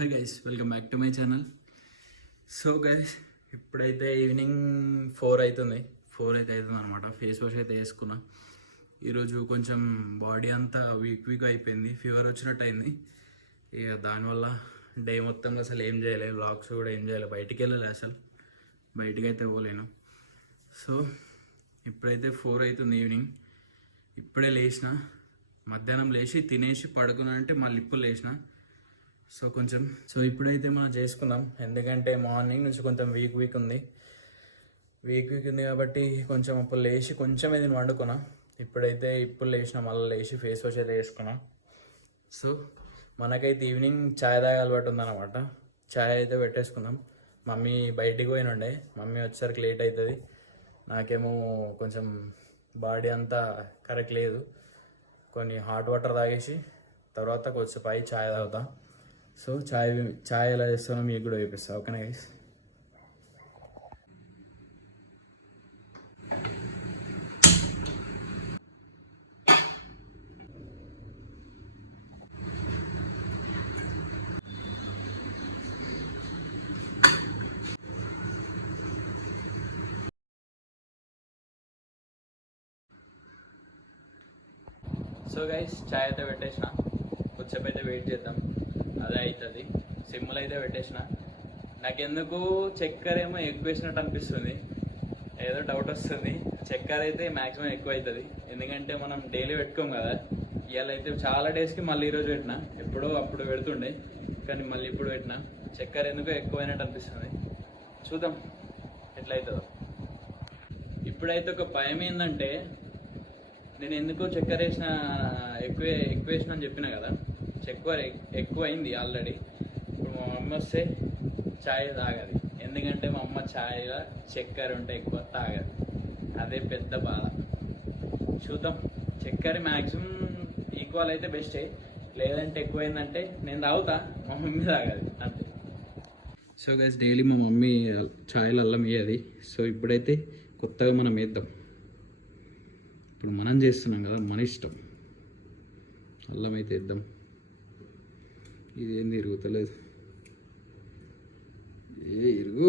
Hi guys, welcome back to my channel. So guys, ఇప్పుడైతే evening 4 అవుతుంది అనమాట. Face wash అయితే వేసుకున్నా. ఈరోజు కొంచెం బాడీ అంతా వీక్ అయిపోయింది, ఫీవర్ వచ్చినట్టు అయింది. ఇక దానివల్ల డే మొత్తంలో అసలు ఏం చేయలేదు, వ్లాగ్స్ కూడా ఏం చేయలేదు, బయటికి వెళ్ళలే, అసలు బయటికి అయితే పోలేను. సో ఇప్పుడైతే 4 అవుతుంది ఈవినింగ్. ఇప్పుడే లేచిన, మధ్యాహ్నం లేచి తినేసి పడుకున్నా అంటే మళ్ళీ ఇప్పుడు లేచిన. సో ఇప్పుడైతే మనం చేసుకుందాం, ఎందుకంటే మార్నింగ్ నుంచి కొంచెం వీక్ ఉంది కాబట్టి కొంచెం అప్పుడు లేచి కొంచెం ఇది వండుకున్నా. ఇప్పుడైతే ఇప్పుడు లేచిన, మళ్ళీ లేచి ఫేస్ వాష్ అయితే వేసుకున్నా. సో మనకైతే ఈవినింగ్ ఛాయ్ తాగే అలవాటు ఉందన్నమాట. ఛాయ్ అయితే పెట్టేసుకుందాం. మమ్మీ బయటికి పోయినుండే, మమ్మీ వచ్చేసరికి లేట్ అవుతుంది. నాకేమో కొంచెం బాడీ అంతా కరెక్ట్ లేదు. కొన్ని హాట్ వాటర్ తాగేసి తర్వాత కొంచెం పై ఛాయ్ తాగుతా. సో ఛాయ్ ఎలా చేస్తానో మీకు కూడా చూపిస్తా, ఓకేనా గైస్? సో గైస్, ఛాయ్ అయితే పెట్టేసిన, కొద్దిసేపు అయితే వెయిట్ చేద్దాం, అదే అవుతుంది. సిమ్ములు అయితే పెట్టేసిన. నాకెందుకు చక్కెర ఏమో ఎక్కువ వేసినట్టు అనిపిస్తుంది, ఏదో డౌట్ వస్తుంది. చక్కెర అయితే మ్యాక్సిమం ఎక్కువ అవుతుంది, ఎందుకంటే మనం డైలీ పెట్టుకోం కదా. ఇవాళ అయితే చాలా డేస్కి మళ్ళీ ఈరోజు పెట్టిన, ఎప్పుడో అప్పుడు పెడుతుండే కానీ మళ్ళీ ఇప్పుడు పెట్టిన. చక్కెర ఎందుకో ఎక్కువైనట్టు అనిపిస్తుంది, చూద్దాం ఎట్లా అవుతుందో. ఇప్పుడైతే ఒక భయం ఏంటంటే, నేను ఎందుకో చక్కెర వేసిన ఎక్కువ వేసిన అని చెప్పిన కదా, ఎక్కువ అయింది ఆల్రెడీ. ఇప్పుడు మా మమ్మీ వస్తే ఛాయ్ తాగదు, ఎందుకంటే మా అమ్మ ఛాయ్లో చక్కెర ఉంటే ఎక్కువ తాగదు, అదే పెద్ద బాధ. చూద్దాం, చక్కెర మ్యాక్సిమం ఈక్వల్ అయితే బెస్టే, లేదంటే ఎక్కువైందంటే నేను తాగుతా, మా మమ్మీ తాగదు అంతే. సో గైస్, డైలీ మా మమ్మీ ఛాయ్లో అల్లం వేయది. సో ఇప్పుడైతే కొత్తగా మనం వేద్దాం. ఇప్పుడు మనం చేస్తున్నాం కదా, మన ఇష్టం. అల్లం అయితే వేద్దాం. ఇదేం తిరుగుతలేదు, ఇరుగు.